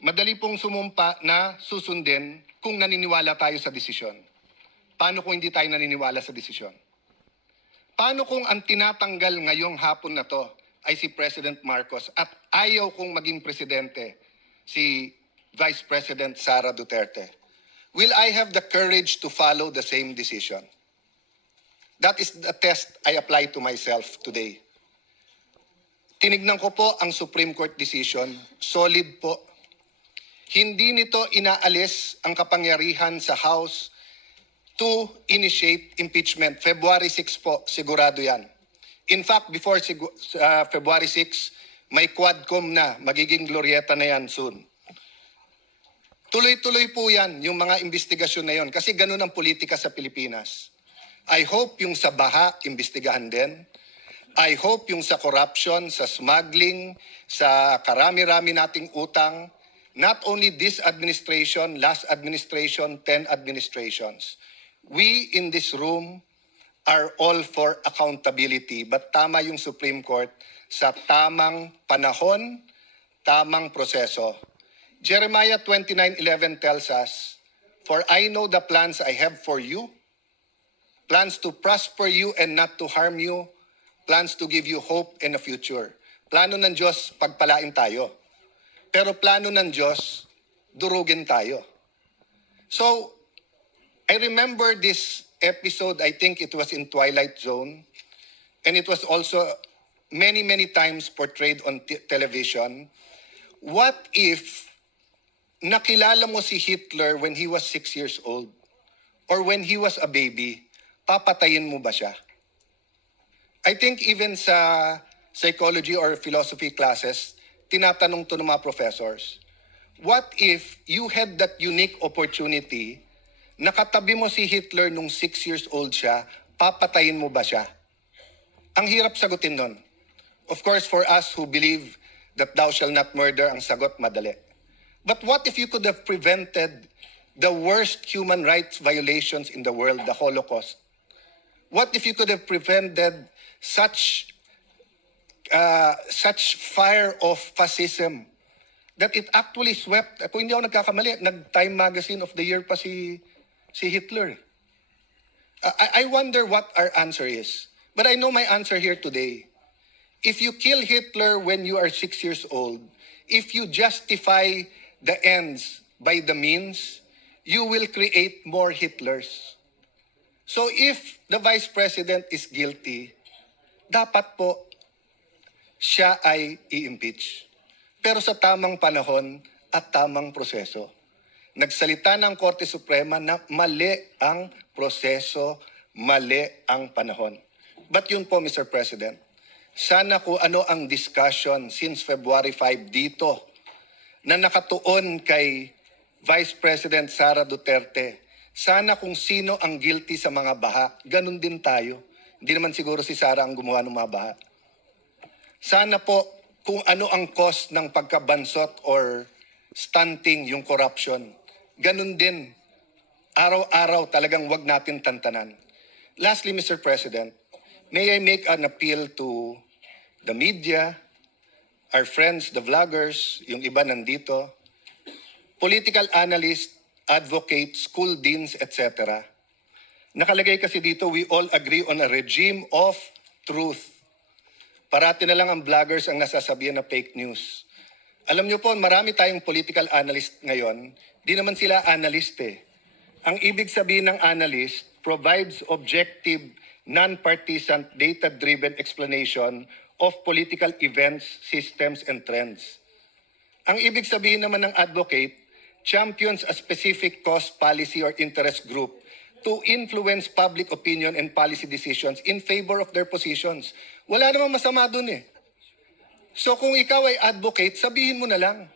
Madali pong sumumpa na susundin kung naniniwala tayo sa desisyon. Paano kung hindi tayo naniniwala sa desisyon? Paano kung ang tinatanggal ngayong hapon na to ay si President Marcos at ayaw kong maging presidente si Vice President Sara Duterte? Will I have the courage to follow the same decision? That is the test I apply to myself today. Tinignan ko po ang Supreme Court decision, solid po. Hindi nito inaalis ang kapangyarihan sa House to initiate impeachment. February 6 po, sigurado yan. In fact, before February 6, may Quadcom na, magiging Glorieta na yan soon. Tuloy-tuloy po yan, yung mga investigasyon na yon, kasi ganun ang politika sa Pilipinas. I hope yung sa baha, imbestigahan din. I hope yung sa corruption, sa smuggling, sa karami-rami nating utang, not only this administration, last administration, 10 administrations. We in this room are all for accountability, but tama yung Supreme Court sa tamang panahon, tamang proseso. Jeremiah 29:11 tells us, "For I know the plans I have for you, plans to prosper you and not to harm you, plans to give you hope and a future." Plano ng Diyos, pagpalain tayo. Pero plano ng Diyos, durugin tayo. So, I remember this episode, I think it was in Twilight Zone, and it was also many, many times portrayed on television. What if nakilala mo si Hitler when he was 6 years old? Or when he was a baby, papatayin mo ba siya? I think even sa psychology or philosophy classes, tinatanong to ng mga professors, what if you had that unique opportunity, nakatabi mo si Hitler nung 6 years old siya, papatayin mo ba siya? Ang hirap sagutin nun. Of course, for us who believe that thou shall not murder, ang sagot madali. But what if you could have prevented the worst human rights violations in the world, the Holocaust? What if you could have prevented such fire of fascism that it actually swept, kung hindi ako nagkakamali, nag-Time Magazine of the Year pa si Hitler. I wonder what our answer is. But I know my answer here today. If you kill Hitler when you are 6 years old, if you justify the ends by the means, you will create more Hitlers. So if the Vice President is guilty, dapat po siya ay i-impeach. Pero sa tamang panahon at tamang proseso. Nagsalita ng Korte Suprema na mali ang proseso, mali ang panahon. But yun po, Mr. President, sana kung ano ang discussion since February 5 dito na nakatuon kay Vice President Sara Duterte, sana kung sino ang guilty sa mga baha, ganun din tayo. Hindi naman siguro si Sara ang gumawa ng mga baha. Sana po kung ano ang cause ng pagkabansot or stunting yung corruption, ganun din. Araw-araw talagang wag natin tantanan. Lastly, Mr. President, may I make an appeal to the media, our friends, the vloggers, yung iba nandito, political analysts, advocates, school deans, etc. Nakalagay kasi dito, we all agree on a regime of truth. Parati na lang ang vloggers ang nasasabihan na fake news. Alam niyo po, marami tayong political analyst ngayon. Di naman sila analyst eh. Ang ibig sabihin ng analyst provides objective, non-partisan, data-driven explanation of political events, systems, and trends. Ang ibig sabihin naman ng advocate champions a specific cause, policy, or interest group to influence public opinion and policy decisions in favor of their positions. Wala namang masama dun eh. So kung ikaw ay advocate, sabihin mo na lang.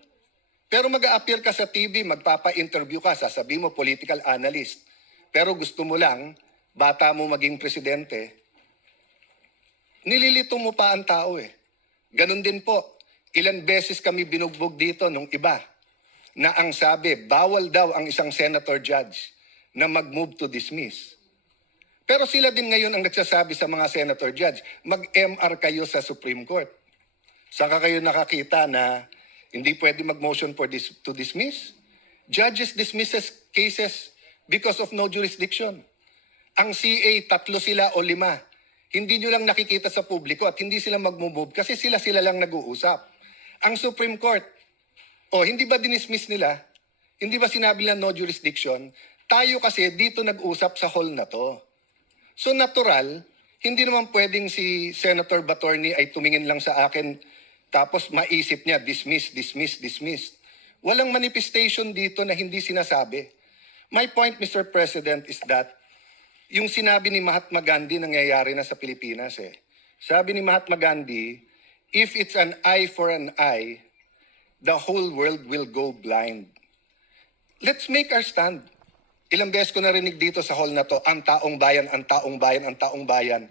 Pero mag-a-appear ka sa TV, magpapa-interview ka, sasabihin mo political analyst. Pero gusto mo lang, bata mo maging presidente, nililito mo pa ang tao eh. Ganun din po. Ilan beses kami binugbog dito nung iba na ang sabi, bawal daw ang isang senator judge na mag-move to dismiss. Pero sila din ngayon ang nagsasabi sa mga senator judge, mag-MR kayo sa Supreme Court. Saan ka kayo nakakita na Hindi pwede mag-motion to dismiss. Judges dismisses cases because of no jurisdiction. Ang CA, 3 sila o 5. Hindi nyo lang nakikita sa publiko at hindi sila mag-move kasi sila lang nag-uusap. Ang Supreme Court, hindi ba dinismiss nila? Hindi ba sinabi nila no jurisdiction? Tayo kasi dito nag-usap sa hall na to. So natural, hindi naman pwedeng si Senator Batorni ay tumingin lang sa akin tapos maisip niya, dismiss. Walang manifestation dito na hindi sinasabi. My point, Mr. President, is that yung sinabi ni Mahatma Gandhi nangyayari na sa Pilipinas eh. Sabi ni Mahatma Gandhi, if it's an eye for an eye, the whole world will go blind. Let's make our stand. Ilang beses ko narinig dito sa hall na to, ang taong bayan, ang taong bayan, ang taong bayan.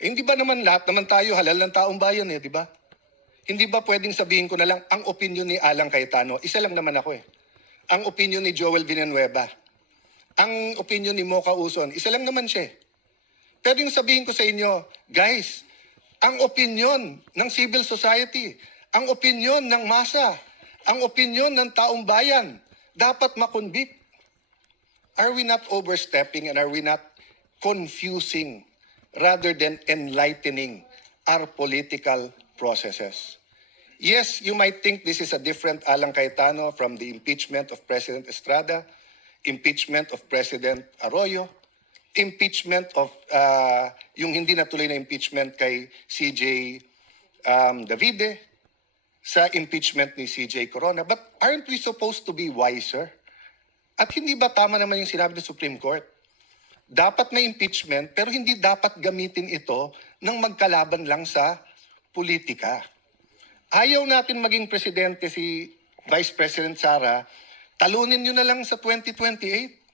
Hindi ba naman lahat naman tayo halal ng taong bayan eh, di ba? Hindi ba pwedeng sabihin ko na lang ang opinion ni Alan Cayetano? Isa lang naman ako eh. Ang opinion ni Joel Villanueva. Ang opinion ni Mocha Uson. Isa lang naman siya. Pero yung sabihin ko sa inyo, guys, ang opinion ng civil society, ang opinion ng masa, ang opinion ng taong bayan, dapat makonvict. Are we not overstepping and are we not confusing rather than enlightening our political processes? Yes, you might think this is a different Alan Cayetano from the impeachment of President Estrada, impeachment of President Arroyo, impeachment of yung hindi natuloy na impeachment kay CJ Davide, sa impeachment ni CJ Corona. But aren't we supposed to be wiser? At hindi ba tama naman yung sinabi ng Supreme Court? Dapat may impeachment pero hindi dapat gamitin ito ng magkalaban lang sa politika. Ayaw natin maging presidente si Vice President Sara, talunin nyo na lang sa 2028.